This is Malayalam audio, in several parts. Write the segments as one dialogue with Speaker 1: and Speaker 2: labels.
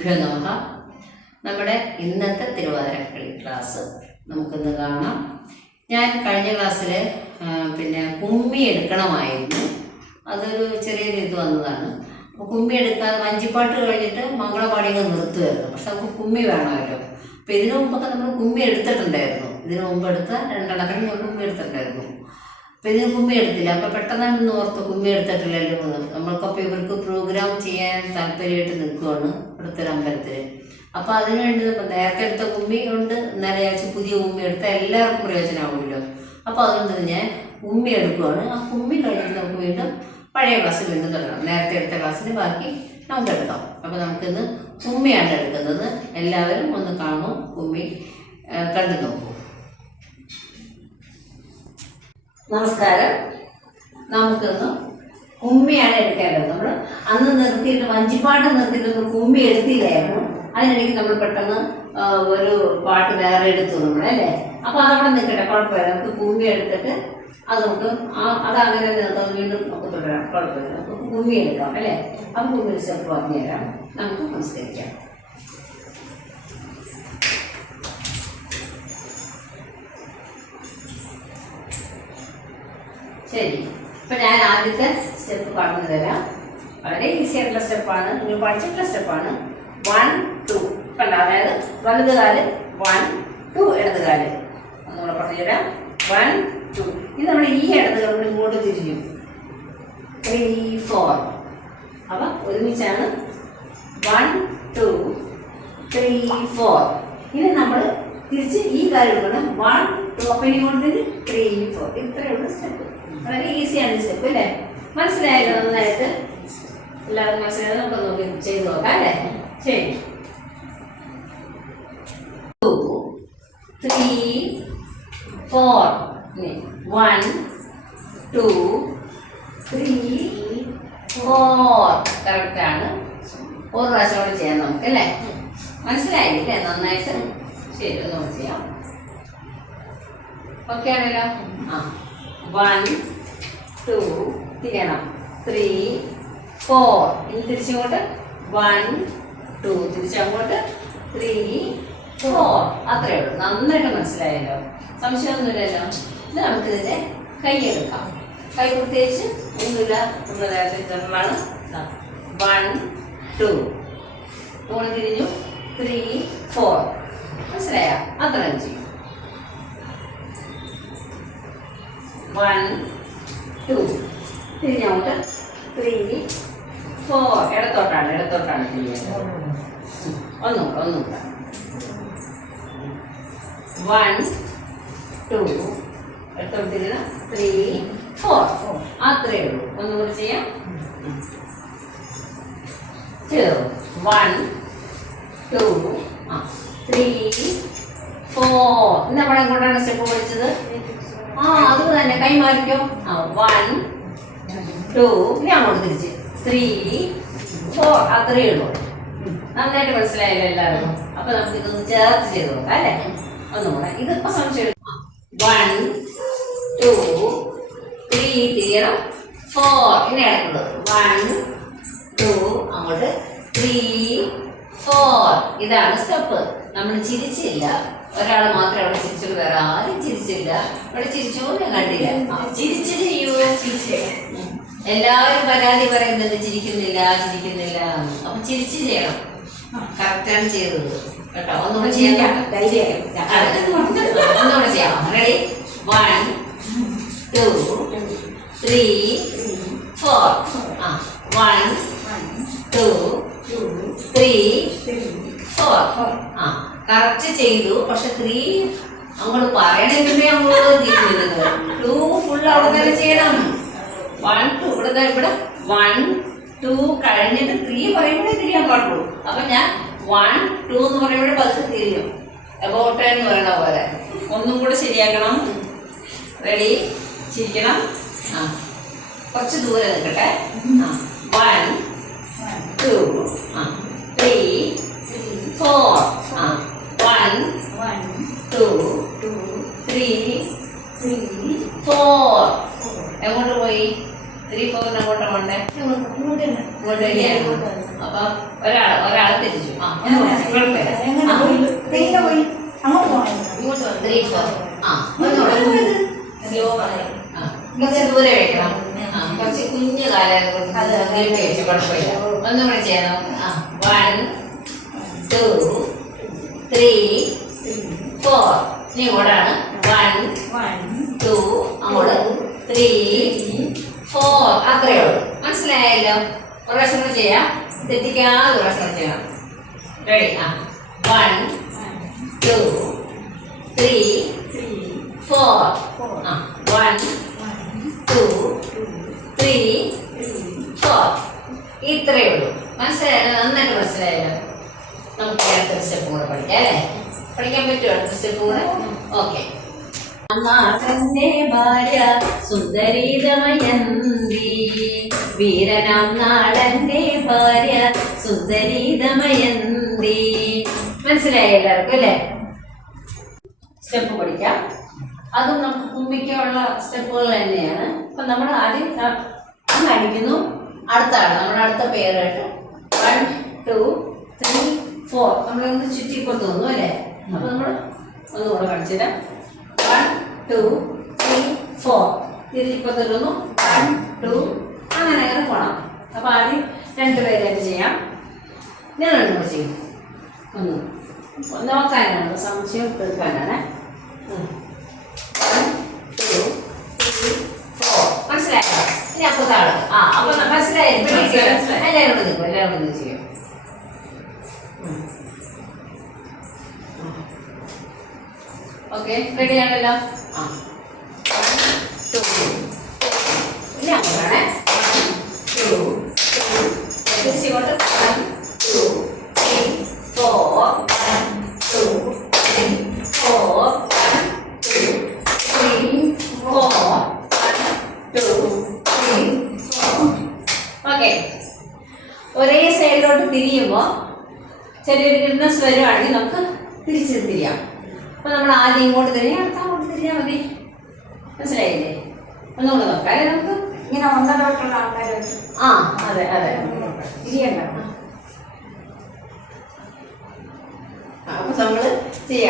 Speaker 1: ഗുരുഭ്യോ നമ. നമ്മുടെ ഇന്നത്തെ തിരുവാതിരക്കളി ക്ലാസ് നമുക്കിന്ന് കാണാം. ഞാൻ കഴിഞ്ഞ ക്ലാസ്സിൽ പിന്നെ കുമ്മി എടുക്കണമായിരുന്നു. അതൊരു ചെറിയൊരു ഇത് വന്നതാണ്. അപ്പോൾ കുമ്മി എടുക്കാതെ വഞ്ചിപ്പാട്ട് കഴിഞ്ഞിട്ട് മംഗളപാടിയൊക്കെ നിർത്തുമായിരുന്നു പക്ഷെ നമുക്ക് കുമ്മി വേണമല്ലോ. അപ്പോൾ ഇതിനു മുമ്പൊക്കെ നമ്മൾ കുമ്മി എടുത്തിട്ടുണ്ടായിരുന്നു. ഇതിനു മുമ്പ് എടുത്ത മുമ്പ് കുമ്മി എടുത്തിട്ടുണ്ടായിരുന്നു. അപ്പോൾ ഇതിന് കുമ്മി എടുത്തില്ല. അപ്പം പെട്ടെന്നാണ് ഓർത്ത് കുമ്മി എടുത്തിട്ടില്ലല്ലോ എന്ന് നമ്മൾക്കപ്പോൾ ഇവർക്ക് പ്രോഗ്രാം ചെയ്യാൻ താല്പര്യമായിട്ട് നിൽക്കുവാണ് ഇവിടുത്തെ അമ്പലത്തിൽ അപ്പോൾ അതിനുവേണ്ടി ഇപ്പം നേരത്തെ എടുത്ത കുമ്മി ഉണ്ട്. എന്നാലും വിചാരിച്ച് പുതിയ കുമ്മി എടുത്താൽ എല്ലാവർക്കും പ്രയോജനമാവുമല്ലോ. അപ്പോൾ അതുകൊണ്ട് ഞാൻ കുമ്മി എടുക്കുവാണ്. ആ കുമ്മി കഴിഞ്ഞിട്ട് നമുക്ക് വീണ്ടും പഴയ ക്ലാസ് വീണ്ടും തുടങ്ങാം. നേരത്തെ എടുത്ത ക്ലാസ്സിന് ബാക്കി നമുക്ക് എടുക്കാം അപ്പോൾ നമുക്കിന്ന് കുമ്മിയാണ് എടുക്കുന്നത്. എല്ലാവരും ഒന്ന് കാണും കുമ്മി കണ്ടു നോക്കൂ. നമസ്കാരം. നമുക്കൊന്ന് കുമ്മിയാണ് എടുക്കേണ്ടത്. നമ്മൾ അന്ന് നിർത്തിയിട്ട് വഞ്ചിപ്പാട്ട് നിർത്തിയിട്ടൊന്ന് കുമ്മി എടുത്തില്ലായിരുന്നു. അതിനിടയ്ക്ക് നമ്മൾ പെട്ടെന്ന് ഒരു പാട്ട് വേറെ എടുത്തു നമ്മൾ അല്ലേ? അപ്പൊ അതവിടെ നിൽക്കട്ടെ കുഴപ്പമില്ല. നമുക്ക് കുമ്മി എടുത്തിട്ട് അത് നമുക്ക് അതങ്ങനെ നിർത്താം വീണ്ടും നമുക്ക് തുടരാം. കുഴപ്പമില്ല. നമുക്ക് കുമ്മി എടുക്കാം അല്ലേ? അപ്പം കുമ്മി സ്റ്റെപ്പ് പറഞ്ഞുതരാം. നമുക്ക് നമസ്കരിക്കാം ശരി. ഇപ്പൊ ഞാൻ ആദ്യത്തെ സ്റ്റെപ്പ് പറഞ്ഞു തരാം. വളരെ ഈസി ആയിട്ടുള്ള സ്റ്റെപ്പാണ് നിങ്ങൾ പഠിച്ചിട്ടുള്ള സ്റ്റെപ്പാണ് വൺ ടു കണ്ട? അതായത് വലത് കാൽ വൺ ടു ഇടത് കാൽ ഒന്നുകൂടെ പറഞ്ഞു തരാം വൺ ടു ഇത് നമ്മൾ ഈ ഇടത് കാലം ഇങ്ങോട്ട് തിരിഞ്ഞു. ത്രീ ഫോർ അപ്പൊ ഒരുമിച്ചാണ്. വൺ ടു ത്രീ ഫോർ ഇനി നമ്മൾ തിരിച്ച് ഈ കാര്യം എടുക്കണം. വൺ ടു അപ്പം ഇങ്ങോട്ട് ത്രീ ഫോർ ഇത്രയുള്ള സ്റ്റെപ്പ് വളരെ ഈസിയാണ് ഈ സ്റ്റെപ്പ് അല്ലേ? മനസ്സിലായല്ലോ നന്നായിട്ട്? എല്ലാവർക്കും മനസ്സിലായത് നമുക്ക് നോക്കി ചെയ്ത് നോക്കാം അല്ലേ? ശരി. Two three four one two three four കറക്റ്റാണ് ഒരു പ്രാവശ്യം കൂടി ചെയ്യാം നമുക്ക് അല്ലേ? മനസ്സിലായില്ലേ നന്നായിട്ട്. ശരി ഒന്ന് ചെയ്യാം. ഓക്കെ ആണല്ലോ? ആ. വൺ ടു തിരിയണം. ത്രീ ഫോർ ഇനി തിരിച്ചിങ്ങോട്ട്. വൺ ടു തിരിച്ചങ്ങോട്ട്. ത്രീ ഫോർ അത്രയേ ഉള്ളൂ. നന്നായിട്ട് മനസ്സിലായല്ലോ. സംശയമൊന്നുമില്ലല്ലോ. ഇത് നമുക്കിതിന്റെ കൈ എടുക്കാം കൈ പ്രത്യേകിച്ച് ഒന്നുമില്ല. നേരത്തെ തമ്മിലാണ് വൺ ടു മൂന്ന് തിരിഞ്ഞു. ത്രീ ഫോർ മനസ്സിലായ? അത്ര ചെയ്യും. വൺ ടു തിരിഞ്ഞങ്ങോട്ട് ത്രീ ഫോർ ഇടത്തോട്ടാണ് ഇടത്തോട്ടാണ് തിരിയുന്നത് ഒന്നുകൂടെ ഒന്നുകൂടെ വൺ ടു ഇടത്തോട്ട് തിരിയണം ത്രീ ഫോർ അത്രയേ ഉള്ളൂ. ഒന്നുകൂടി ചെയ്യാം. ചെയ്തോ വൺ ടു ത്രീ ഫോർ ഇന്ന് അവിടെ എങ്ങോട്ടാണ് സ്റ്റെപ്പ് പഠിച്ചത്? ആ അത് തന്നെ. കൈ മാറിക്കോ. ആ വൺ ടു ഇനി അങ്ങോട്ട് തിരിച്ച്. ത്രീ ഫോർ അത്രയേ ഉള്ളൂ നന്നായിട്ട് മനസ്സിലായല്ലോ എല്ലാവർക്കും. അപ്പൊ നമുക്ക് ഇതൊന്ന് ചേർത്ത് ചെയ്ത് നോക്കാം അല്ലേ? ഒന്നുകൂടെ ഇതിപ്പോ സംശയം വൺ ടു ത്രീ തിരിയണം. ഫോർ ഇനി അടുത്തത് വൺ ടു അങ്ങോട്ട്. ത്രീ ഫോർ ഇതാണ് സ്റ്റെപ്പ് നമ്മൾ ചിരിച്ചില്ല. ഒരാൾ മാത്രം അവിടെ ചിരിച്ചുള്ളൂ വേറെ ആരും ചിരിച്ചില്ല. അവിടെ ചിരിച്ചു ഞാൻ കണ്ടില്ല. ചിരിച്ചു ചെയ്യൂ. എല്ലാവരും പരാതി പറയുന്നത് ചിരിക്കുന്നില്ല ചിരിക്കുന്നില്ല. അപ്പൊ ചിരിച്ചു ചെയ്യണം. കറക്റ്റാണ് ചെയ്തത്. കേട്ടോ? ഒന്നുകൂടെ ചെയ്യാം. ഒന്നുകൂടെ ചെയ്യാം. Ready one two three four ആ one two three four correct ചെയ്തു. പക്ഷെ ത്രീ അങ്ങോട്ട് പറയണെങ്കിലേ അങ്ങോട്ട് തിരിഞ്ഞിരുന്നത് ടു ഫുൾ അവിടെ തന്നെ ചെയ്യണം. വൺ ടു ഇവിടെ ഇവിടെ വൺ ടു കഴിഞ്ഞിട്ട് ത്രീ പറയുമ്പോഴേ തിരിയാൻ പാടുള്ളൂ. അപ്പൊ ഞാൻ വൺ ടു എന്ന് പറയുമ്പോഴേ പതുക്കെ തിരിയും എബൌട്ട് എന്ന് പറയണ പോലെ. ഒന്നും കൂടെ ശരിയാക്കണം. റെഡി ചിരിക്കണം. ആ. കുറച്ച് ദൂരെ നിൽക്കട്ടെ. ആ. വൺ ടു ആ. ത്രീ ഫോർ ഫോർ ആ
Speaker 2: സ്ലോ പറയാം.
Speaker 1: കുറച്ച് ദൂരെ വെക്കണം കുറച്ച് കുഞ്ഞു കാലം നീട്ടി വെച്ച് കുഴപ്പമില്ല. ഒന്നും കൂടെ ചെയ്യാം നമുക്ക് ആ വൺ ടു ത്രീ ഫോർ ഇനി ഇങ്ങോട്ടാണ് വൺ ടു അങ്ങോട്ട്. ത്രീ ഫോർ അത്രയേ ഉള്ളൂ. മനസ്സിലായല്ലോ? ഒരു പ്രാവശ്യം കൂടെ ചെയ്യാം. തെറ്റിക്കാതെ ഒരു പ്രാവശ്യം കൂടെ ചെയ്യാം. റെഡി ആ. One two three four one two three four ഇത്രയേ ഉള്ളൂ മനസ്സിലായോ നന്നായിട്ട് മനസ്സിലായല്ലോ നമുക്ക് അടുത്ത സ്റ്റെപ്പ് കൂടെ പഠിക്കാം അല്ലേ പഠിക്കാൻ പറ്റുമോ അടുത്ത സ്റ്റെപ്പ് കൂടെ ഓക്കെ നാടന്റെ ഭാര്യ സുന്ദരീതമയന്തി വീരനാം നാടന്റെ ഭാര്യ സുന്ദരീതമയന്തി മനസ്സിലായി എല്ലാവർക്കും അല്ലേ? സ്റ്റെപ്പ് പഠിക്കാം. അതും നമുക്ക് കുമ്മിക്കുള്ള സ്റ്റെപ്പുകൾ തന്നെയാണ്. അപ്പം നമ്മൾ ആദ്യം ഒന്ന് അടിക്കുന്നു. അടുത്ത ആൾ നമ്മുടെ അടുത്ത പേരായിട്ട് വൺ ടു ത്രീ ഫോർ നമ്മളൊന്ന് ചുറ്റിപ്പുറത്ത് വന്നു അല്ലേ? അപ്പം നമ്മൾ ഒന്നുകൂടെ കാണിച്ചുതരാം. വൺ ടു ത്രീ ഫോർ തിരിച്ചിപ്പുറത്ത് തരുന്നു വൺ ടു അങ്ങനെ അങ്ങനെ പോണം. അപ്പം ആദ്യം രണ്ട് പേരായിട്ട് ചെയ്യാം. ഞാൻ രണ്ടും ചെയ്യും. ഒന്ന്. നോക്കാനാണ്. സംശയം തീർക്കാനാണ്. മനസ്സിലായോ? ഇനി അപ്പുറത്തെ ആൾ ആ അപ്പൊ മനസ്സിലായി. എല്ലാവരും കൂടെ നിൽക്കും എല്ലാവരും കൂടെ ചെയ്യും ഓക്കെ റെഡി ആണല്ലോ? ആ. ഇനി അങ്ങോട്ടാണേ ഒരേ സൈഡിലോട്ട് തിരിയുമ്പോൾ ചെറിയൊരു ഡിഫറൻസ് സ്വരമാണെങ്കിൽ നമുക്ക് തിരിച്ച് തിരിയാം. അപ്പോൾ നമ്മൾ ആദ്യം ഇങ്ങോട്ട് തിരിയാം അടുത്ത അങ്ങോട്ട് തിരിഞ്ഞാൽ മതി. മനസ്സിലായില്ലേ? ഒന്നുകൂടെ നോക്കാം. അല്ലേ നമുക്ക്?
Speaker 2: ഇങ്ങനെ ഒന്നരോട്ടുള്ള ആൾക്കാർ
Speaker 1: ആ അതെ അതെ.
Speaker 2: തിരിയണ്ട.
Speaker 1: അപ്പൊ നമ്മൾ ചെയ്യാം.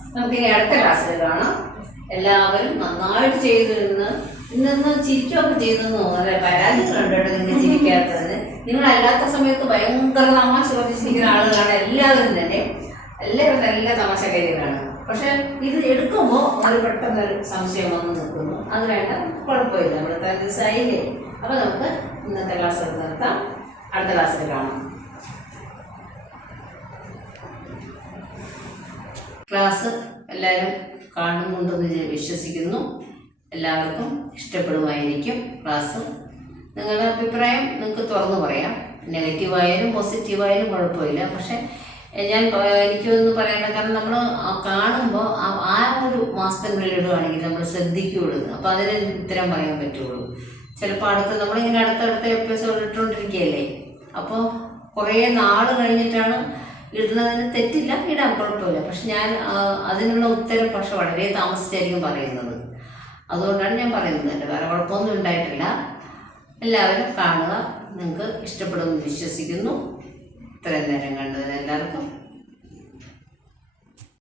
Speaker 1: നിർത്താം നമുക്കിനി അടുത്ത ക്ലാസ്സിൽ കാണാം. എല്ലാവരും നന്നായിട്ട് ചെയ്തു ചെയ്തിരുന്ന് ഇന്നൊന്ന് ചിരിക്കുകയൊക്കെ ചെയ്തെന്ന് തോന്നുന്നു പരാതികൾ ഉണ്ടോ നിങ്ങൾ ചിരിക്കാത്തത് നിങ്ങളല്ലാത്ത സമയത്ത് ഭയങ്കര തമാശ പറഞ്ഞ് ചിരിക്കുന്ന ആളുകളാണ് എല്ലാവരും തന്നെ. എല്ലാവരും നല്ല തമാശക്കാരികളാണ് പക്ഷെ ഇത് എടുക്കുമ്പോൾ അത് പെട്ടെന്നൊരു സംശയം വന്ന് നിൽക്കുന്നു. അത് വേണ്ട കുഴപ്പമില്ല. നമ്മുടെ തലേ ദിവസമായില്ലേ? അപ്പോൾ നമുക്ക് ഇന്നത്തെ ക്ലാസ് നിർത്താം. അടുത്ത ക്ലാസ്സിൽ കാണാം. ക്ലാസ് എല്ലാവരും കാണുന്നുണ്ടെന്ന് വിശ്വസിക്കുന്നു. എല്ലാവർക്കും ഇഷ്ടപ്പെടുമായിരിക്കും ക്ലാസ്. നിങ്ങളുടെ അഭിപ്രായം നിങ്ങൾക്ക് തുറന്നു പറയാം. നെഗറ്റീവായാലും പോസിറ്റീവായാലും കുഴപ്പമില്ല. പക്ഷെ ഞാൻ എനിക്കൊന്ന് പറയേണ്ട കാരണം നമ്മൾ കാണുമ്പോൾ ആ ഒരു മാസത്തിനുള്ളിൽ ഇടുകയാണെങ്കിൽ നമ്മൾ ശ്രദ്ധിക്കുകയുള്ളൂ അപ്പോൾ അതിന് ഉത്തരം പറയാൻ പറ്റുള്ളൂ. ചിലപ്പോൾ അടുത്ത നമ്മളിങ്ങനെ അടുത്തടുത്ത എപ്പിസോഡ് ഇട്ടുകൊണ്ടിരിക്കുകയല്ലേ? അപ്പോൾ കുറേ നാൾ കഴിഞ്ഞിട്ടാണ് ഇടുന്നതിന് തെറ്റില്ല ഇടാൻ കുഴപ്പമില്ല. പക്ഷെ ഞാൻ അതിനുള്ള ഉത്തരം പക്ഷെ വളരെ താമസിച്ചായിരിക്കും പറയുന്നത്. അതുകൊണ്ടാണ് ഞാൻ പറയുന്നത്. എന്റെ വേറെ കുഴപ്പമൊന്നും ഉണ്ടായിട്ടില്ല. എല്ലാവരും കാണുക. നിങ്ങൾക്ക് ഇഷ്ടപ്പെടുമെന്ന് വിശ്വസിക്കുന്നു. ഇത്രയും നേരം കണ്ടതിന് എല്ലാവർക്കും